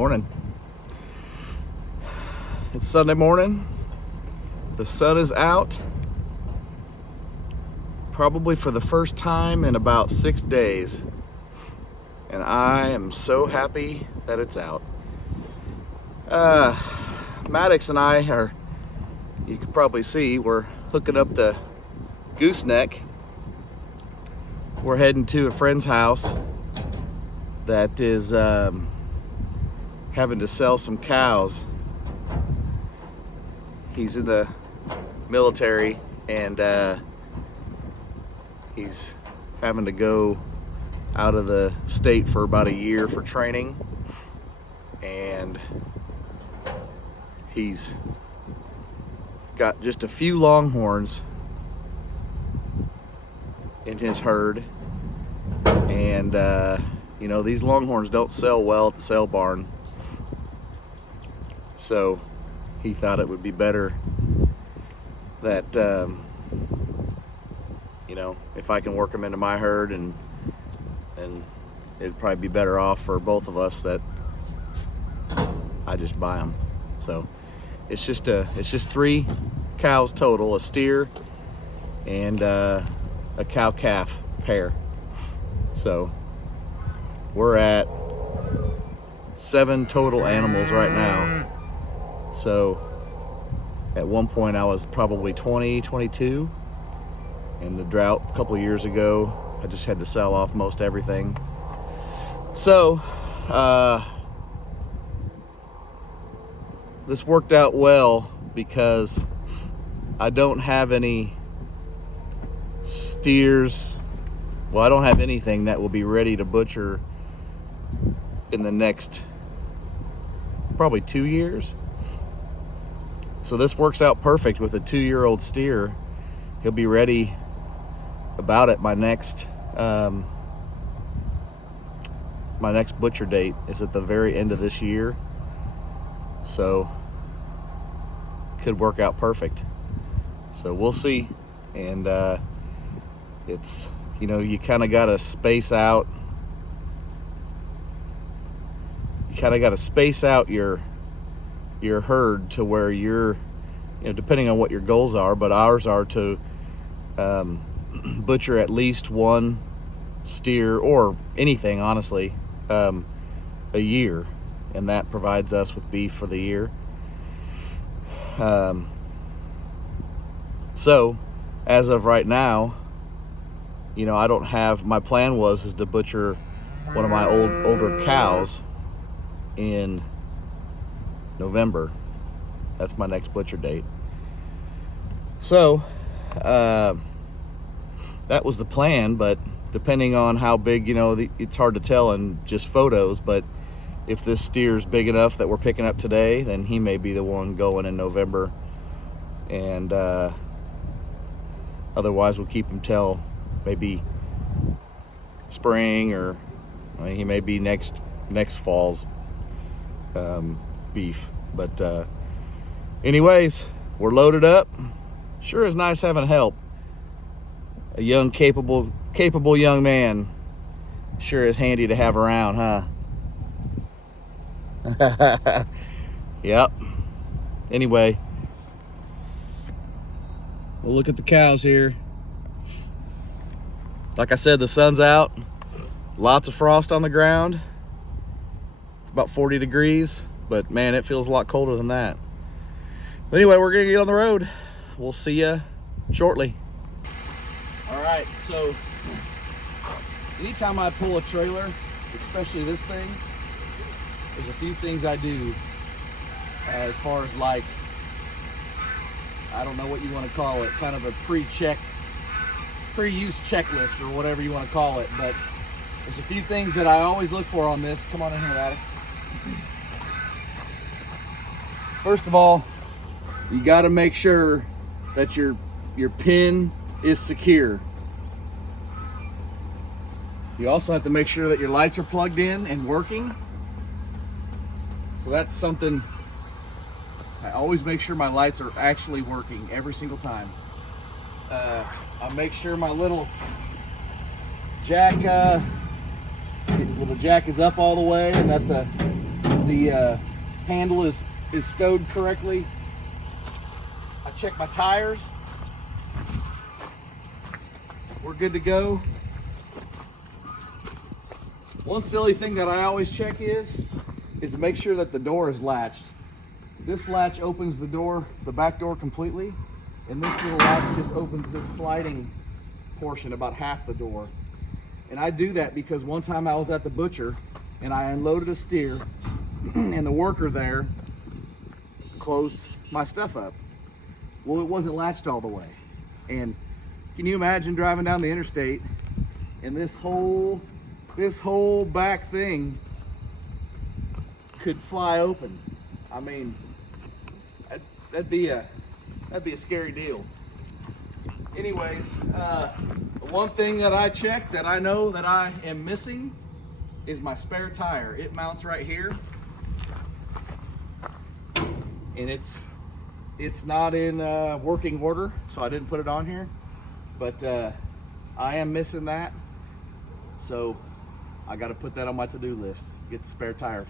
Morning. It's Sunday morning. The sun is out, probably for the first time in about 6 days. And I am so happy that it's out. Maddox and I are, you can probably see, we're hooking up the gooseneck. We're heading to a friend's house that is having to sell some cows. He's in the military and he's having to go out of the state for about a year for training, and he's got just a few longhorns in his herd, and you know, these longhorns don't sell well at the sale barn, so he thought it would be better that you know, if I can work them into my herd, and it'd probably be better off for both of us that I just buy them. So it's just 3 cows total, a steer and a cow calf pair. So we're at 7 total animals right now. So at one point I was probably 22. In the drought a couple of years ago, I just had to sell off most everything. So this worked out well because I don't have any steers. Well, I don't have anything that will be ready to butcher in the next probably 2 years. So this works out perfect with a 2-year-old steer. He'll be ready about at my next butcher date is at the very end of this year. So could work out perfect. So we'll see. And it's, you know, you kind of got to space out. You kind of got to space out your herd to where you're, you know, depending on what your goals are, but ours are to butcher at least 1 steer, or anything, honestly, a year, and that provides us with beef for the year. So as of right now, you know, I don't have, my plan is to butcher one of my older cows in November. That's my next butcher date. So that was the plan, but depending on how big, you know, it's hard to tell in just photos, but if this steer's big enough that we're picking up today, then he may be the one going in November, and otherwise we'll keep him till maybe spring, or he may be next fall's beef. But anyways, we're loaded up. Sure is nice having help. A young, capable young man. Sure is handy to have around, huh? Yep. Anyway, we'll look at the cows here. Like I said, the sun's out. Lots of frost on the ground. It's about 40 degrees, but man, it feels a lot colder than that. But anyway, we're gonna get on the road. We'll see you shortly. All right, so anytime I pull a trailer, especially this thing, there's a few things I do as far as, like, I don't know what you want to call it, kind of a pre-use checklist or whatever you want to call it, but there's a few things that I always look for on this. Come on in here, Alex. First of all, you got to make sure that your pin is secure. You also have to make sure that your lights are plugged in and working. So that's something, I always make sure my lights are actually working every single time. I'll make sure my little jack, well, the jack is up all the way, and that the the handle is stowed correctly. I check my tires. We're good to go. One silly thing that I always check is to make sure that the door is latched. This latch opens the door, the back door completely, and this little latch just opens this sliding portion, about half the door. And I do that because one time I was at the butcher and I unloaded a steer and the worker there closed my stuff up. Well, it wasn't latched all the way. And can you imagine driving down the interstate and this whole back thing could fly open? I mean, that'd be a scary deal. Anyways, one thing that I checked that I know that I am missing is my spare tire. It mounts right here, and it's not in working order, so I didn't put it on here. But I am missing that, so I got to put that on my to-do list. Get the spare tire.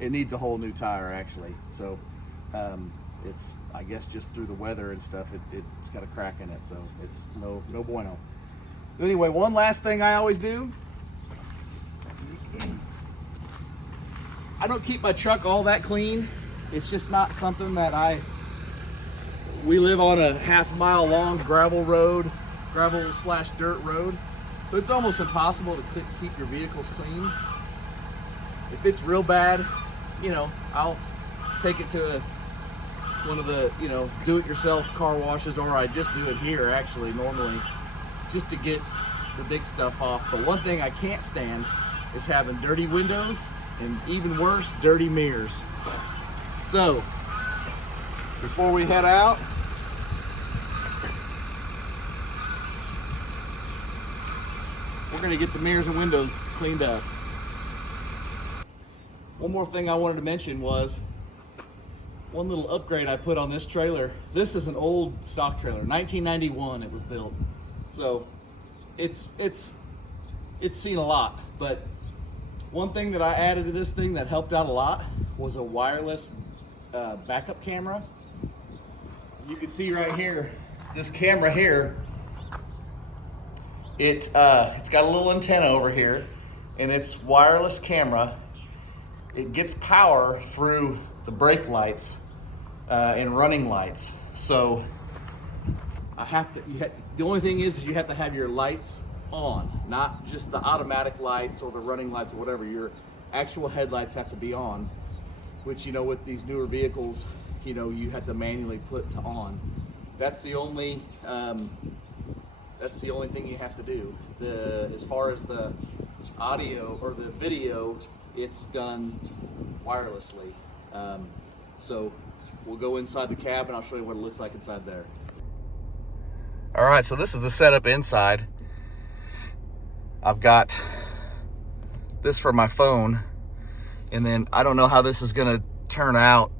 It needs a whole new tire actually. So it's, I guess, just through the weather and stuff, it's got a crack in it, so it's no bueno. Anyway, one last thing I always do. I don't keep my truck all that clean. It's just not something that we live on a half-mile long gravel road, gravel/dirt road. But it's almost impossible to keep your vehicles clean. If it's real bad, I'll take it to one of the, do-it-yourself car washes, or I just do it here actually normally, just to get the big stuff off. But one thing I can't stand is having dirty windows, and even worse, dirty mirrors. So, before we head out, we're gonna get the mirrors and windows cleaned up. One more thing I wanted to mention was one little upgrade I put on this trailer. This is an old stock trailer, 1991 it was built. So it's seen a lot, but one thing that I added to this thing that helped out a lot was a wireless backup camera. You can see right here, this camera here, it's got a little antenna over here, and it's wireless camera. It gets power through the brake lights and running lights. So the only thing is you have to have your lights on, not just the automatic lights or the running lights or whatever. Your actual headlights have to be on, which, with these newer vehicles, you have to manually put to on. That's the only thing you have to do. As far as the audio or the video, it's done wirelessly. So we'll go inside the cab and I'll show you what it looks like inside there. All right, so this is the setup inside. I've got this for my phone, and then I don't know how this is gonna turn out.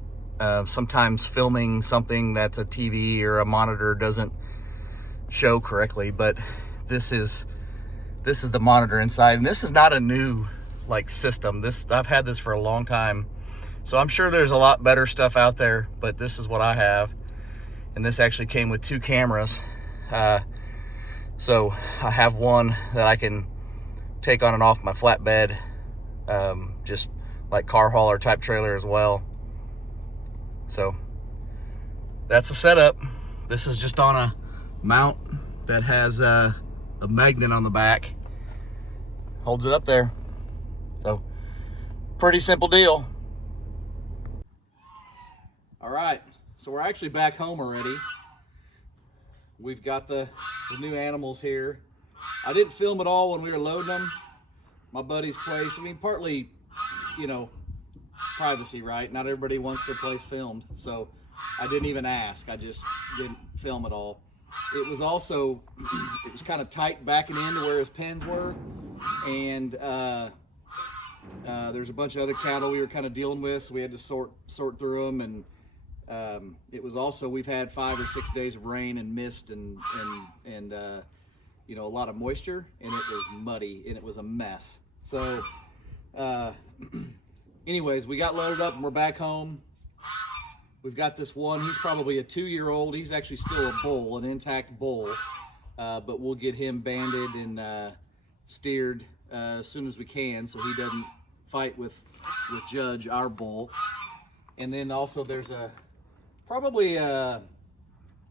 Sometimes filming something that's a TV or a monitor doesn't show correctly, but this is the monitor inside, and this is not a new system. I've had this for a long time, so I'm sure there's a lot better stuff out there, but this is what I have. And this actually came with 2 cameras, so I have one that I can take on and off my flatbed, just like car hauler type trailer as well. So that's the setup. This is just on a mount that has a magnet on the back, holds it up there. So pretty simple deal. All right, so we're actually back home already. We've got the new animals here. I didn't film it all when we were loading them. My buddy's place, partly, privacy, right? Not everybody wants their place filmed, so I didn't even ask. I just didn't film it all. It was also, it was kind of tight backing into where his pens were, and there's a bunch of other cattle we were kind of dealing with, so we had to sort through them. And it was also, we've had 5 or 6 days of rain and mist and a lot of moisture, and it was muddy and it was a mess. So anyways, we got loaded up and we're back home. We've got this one. He's probably a 2-year-old. He's actually still a bull, an intact bull, but we'll get him banded and steered as soon as we can, so he doesn't fight with Judge, our bull. And then also there's probably a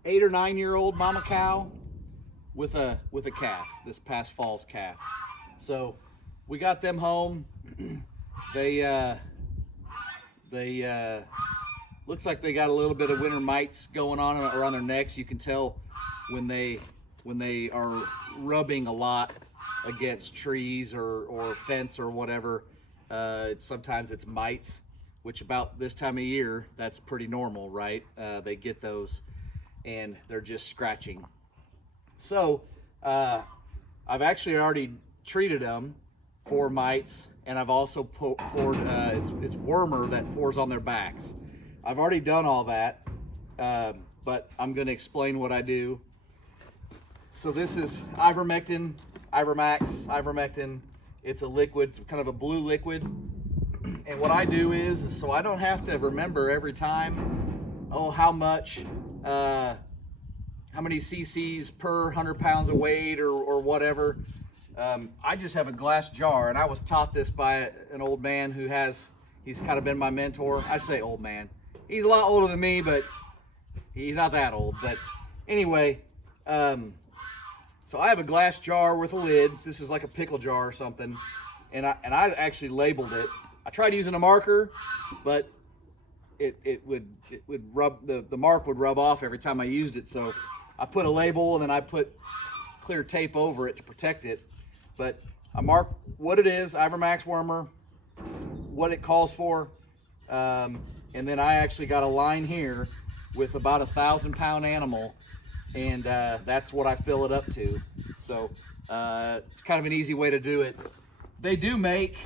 8 or 9-year-old mama cow with a calf, this past fall's calf. So we got them home. They looks like they got a little bit of winter mites going on around their necks. You can tell when they are rubbing a lot against trees or fence or whatever. Sometimes it's mites, which about this time of year, that's pretty normal, right? They get those and they're just scratching. So I've actually already treated them for mites, and I've also poured, it's wormer that pours on their backs. I've already done all that, but I'm going to explain what I do. So this is ivermectin, ivermectin. It's a liquid, it's kind of a blue liquid. And what I do is, so I don't have to remember every time, oh, how many cc's per 100 pounds of weight or whatever. I just have a glass jar, and I was taught this by an old man he's kind of been my mentor. I say old man. He's a lot older than me, but he's not that old. But anyway, so I have a glass jar with a lid. This is like a pickle jar or something. And I actually labeled it. I tried using a marker, but it would rub, the mark would rub off every time I used it. So I put a label, and then I put clear tape over it to protect it. But I mark what it is, Ivermax wormer, what it calls for, and then I actually got a line here with about 1,000-pound animal, and that's what I fill it up to. So kind of an easy way to do it. They do make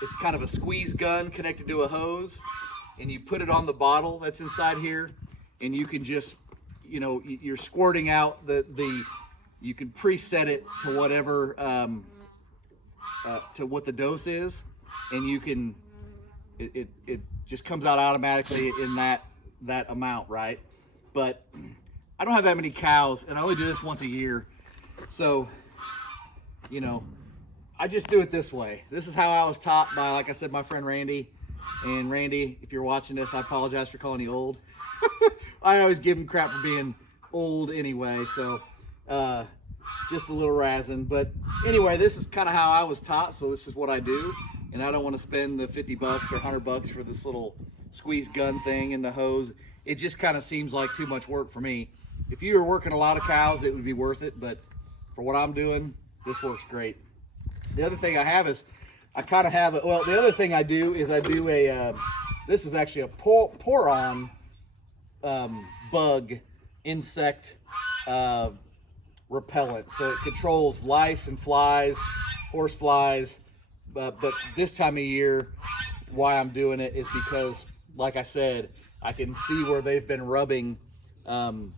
it's kind of a squeeze gun connected to a hose, and you put it on the bottle that's inside here, and you can just, you're squirting out you can preset it to whatever, to what the dose is, and you can, it just comes out automatically in that amount, right? But I don't have that many cows, and I only do this once a year. So, I just do it this way. This is how I was taught by, like I said, my friend Randy. And Randy, if you're watching this, I apologize for calling you old. I always give him crap for being old anyway, so just a little razzing. But anyway, this is kind of how I was taught, so this is what I do. And I don't want to spend the $50 or $100 for this little squeeze gun thing and the hose. It just kind of seems like too much work for me. If you were working a lot of cows, it would be worth it, but for what I'm doing, this works great. The other thing I have is, the other thing I do is I do this is actually a pour-on bug insect repellent. So it controls lice and flies, horse flies, but this time of year, why I'm doing it is because, like I said, I can see where they've been rubbing, and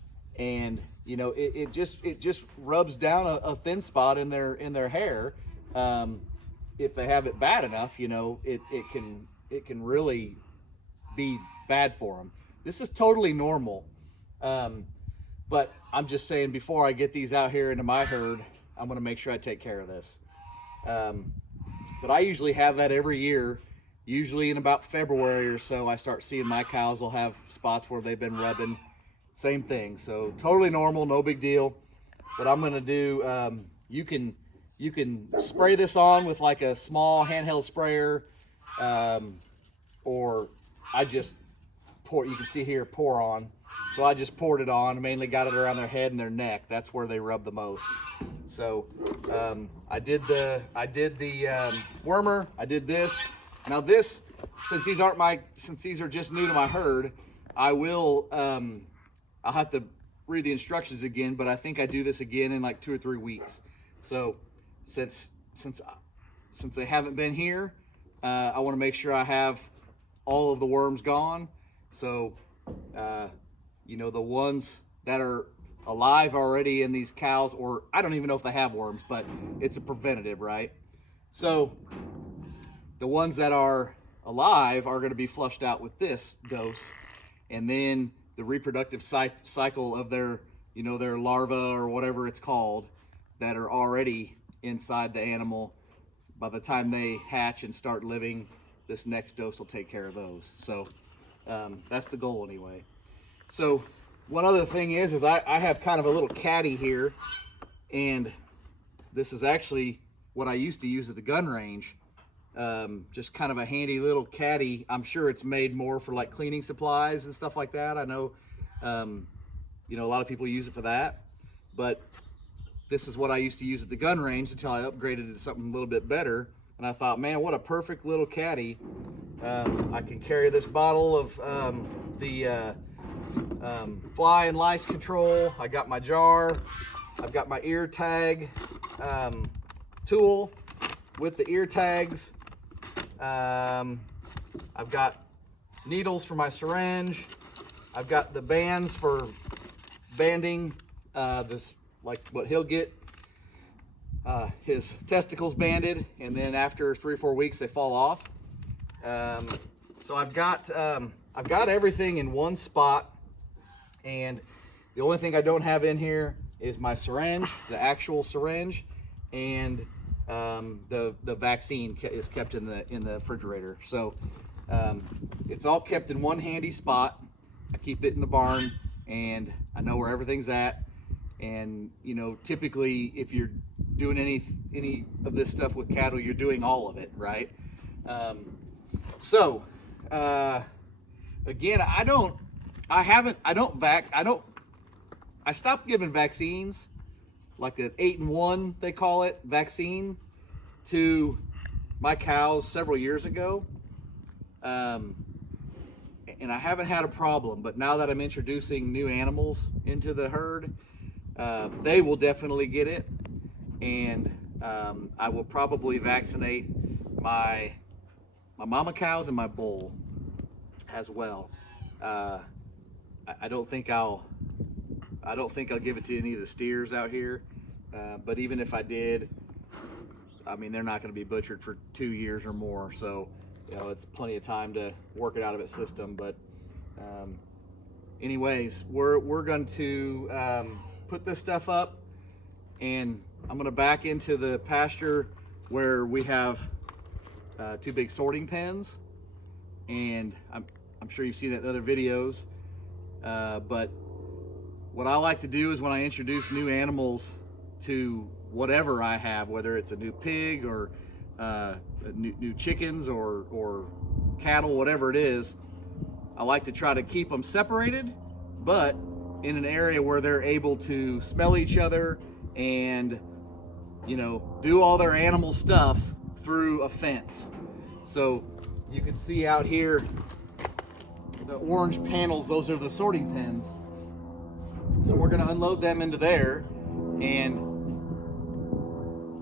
it just rubs down a thin spot in their hair. If they have it bad enough, it can really be bad for them. This is totally normal, but I'm just saying, before I get these out here into my herd, I'm going to make sure I take care of this. But I usually have that every year. Usually in about February or so, I start seeing my cows will have spots where they've been rubbing. Same thing. So totally normal, no big deal. What I'm going to do, you can spray this on with like a small handheld sprayer, or I just pour. You can see here, pour on. So I just poured it on. Mainly got it around their head and their neck. That's where they rub the most. So I did the wormer. I did this. Now this, since these are just new to my herd, I'll have to read the instructions again. But I think I do this again in like 2 or 3 weeks. So since they haven't been here, I want to make sure I have all of the worms gone. So the ones that are alive already in these cows, or I don't even know if they have worms, but it's a preventative, right? So the ones that are alive are going to be flushed out with this dose, and then the reproductive cycle of their, you know, their larva or whatever it's called that are already inside the animal, by the time they hatch and start living, this next dose will take care of those. So that's the goal anyway. So one other thing is I have kind of a little caddy here, and this is actually what I used to use at the gun range. Just kind of a handy little caddy. I'm sure it's made more for like cleaning supplies and stuff like that. I know, you know, a lot of people use it for that, but this is what I used to use at the gun range until I upgraded it to something a little bit better. And I thought, man, what a perfect little caddy. I can carry this bottle of the fly and lice control. I got my jar. I've got my ear tag tool with the ear tags. I've got needles for my syringe. I've got the bands for banding this, like what he'll get his testicles banded, and then after 3 or 4 weeks they fall off. So I've got everything in one spot, and the only thing I don't have in here is my syringe, the actual syringe, and the vaccine is kept in the refrigerator. So it's all kept in one handy spot. I keep it in the barn, and I know where everything's at. And you know, typically, if you're doing any of this stuff with cattle, you're doing all of it, right? Again, I stopped giving vaccines, like an 8-in-1 they call it, vaccine, to my cows several years ago. And I haven't had a problem, but now that I'm introducing new animals into the herd, they will definitely get it. And I will probably vaccinate my mama cows and my bull as well. I don't think I'll give it to any of the steers out here. But even if I did, I mean, they're not going to be butchered for 2 years or more. So, you know, it's plenty of time to work it out of its system. But anyways, we're going to put this stuff up, and I'm going to back into the pasture where we have 2 big sorting pens. And I'm sure you've seen that in other videos. But what I like to do is when I introduce new animals to whatever I have, whether it's a new pig or new chickens or cattle, whatever it is, I like to try to keep them separated, but in an area where they're able to smell each other and, you know, do all their animal stuff through a fence. So you can see out here the orange panels, those are the sorting pens. So we're going to unload them into there, and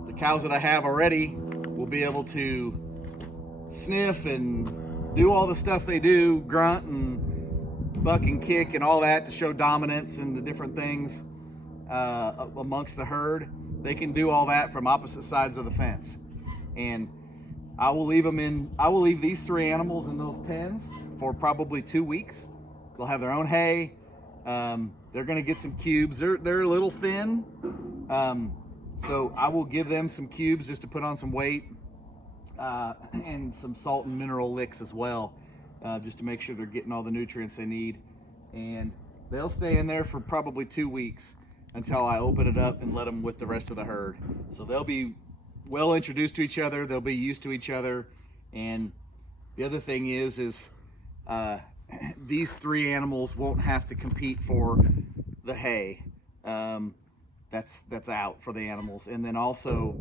the cows that I have already will be able to sniff and do all the stuff they do, grunt and buck and kick and all that to show dominance and the different things amongst the herd. They can do all that from opposite sides of the fence. And I will leave these 3 animals in those pens for probably 2 weeks. They'll have their own hay. They're going to get some cubes. They're a little thin, so I will give them some cubes just to put on some weight, and some salt and mineral licks as well, just to make sure they're getting all the nutrients they need. And they'll stay in there for probably 2 weeks until I open it up and let them with the rest of the herd. So they'll be well introduced to each other. They'll be used to each other. And the other thing is these 3 animals won't have to compete for the hay. That's out for the animals. And then also,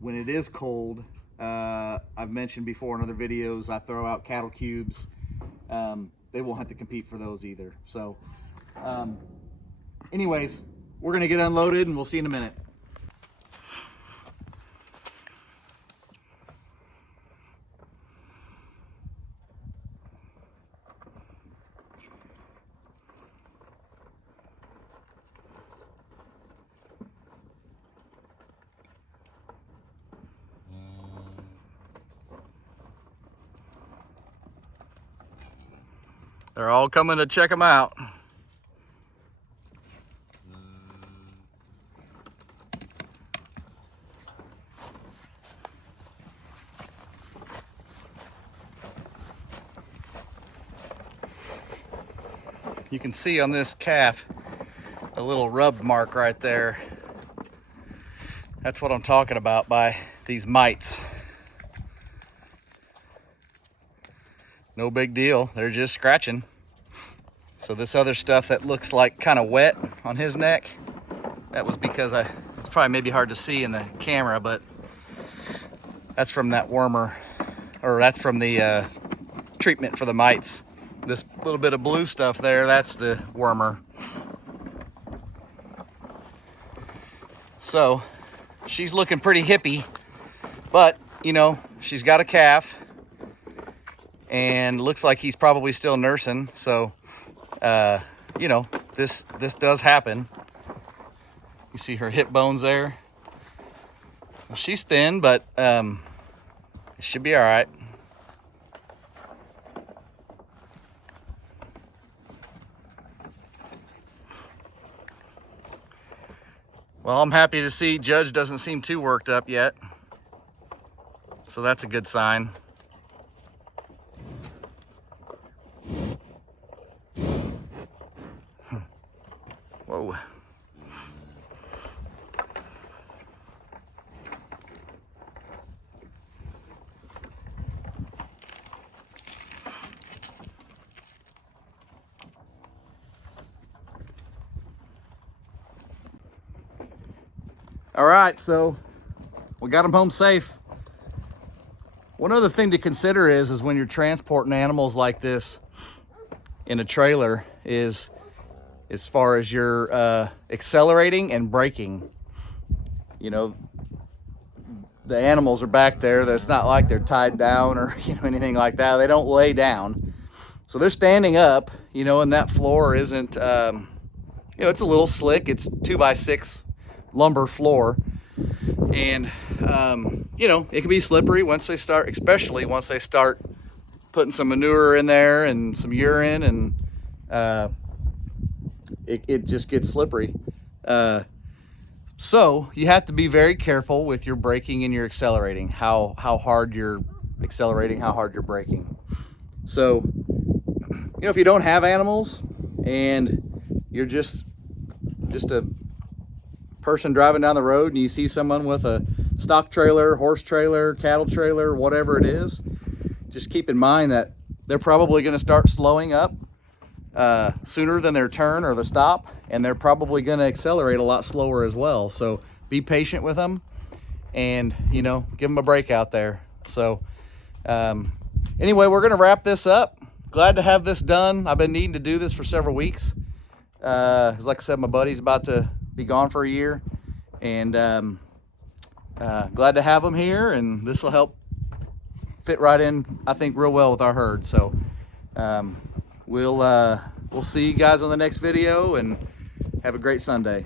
when it is cold, I've mentioned before in other videos, I throw out cattle cubes. They won't have to compete for those either. So anyways, we're gonna get unloaded and we'll see you in a minute. They're all coming to check them out. You can see on this calf a little rub mark right there. That's what I'm talking about by these mites. No big deal, they're just scratching. So this other stuff that looks like kind of wet on his neck, that was because it's probably maybe hard to see in the camera, but that's from that wormer, or that's from the treatment for the mites. This little bit of blue stuff there, that's the wormer. So she's looking pretty hippie, but you know, she's got a calf and looks like he's probably still nursing. So, you know, this does happen. You see her hip bones there. Well, she's thin, but it should be all right. Well, I'm happy to see Judge doesn't seem too worked up yet. So that's a good sign. Whoa. All right, so we got them home safe. One other thing to consider is when you're transporting animals like this in a trailer is as far as your accelerating and braking. You know, the animals are back there. It's not like they're tied down or anything like that. They don't lay down. So they're standing up, and that floor isn't, it's a little slick. It's 2x6 lumber floor, and it can be slippery once they start, especially once they start putting some manure in there and some urine, and it just gets slippery. So you have to be very careful with your braking and your accelerating, how hard you're accelerating, how hard you're braking. So if you don't have animals and you're just a person driving down the road and you see someone with a stock trailer, horse trailer, cattle trailer, whatever it is, just keep in mind that they're probably going to start slowing up sooner than their turn or their stop, and they're probably going to accelerate a lot slower as well. So be patient with them and give them a break out there. So anyway, we're going to wrap this up. Glad to have this done. I've been needing to do this for several weeks. Like I said, my buddy's about to be gone for a year, and glad to have him here, and this will help fit right in, I think, real well with our herd. So we'll see you guys on the next video, and have a great Sunday.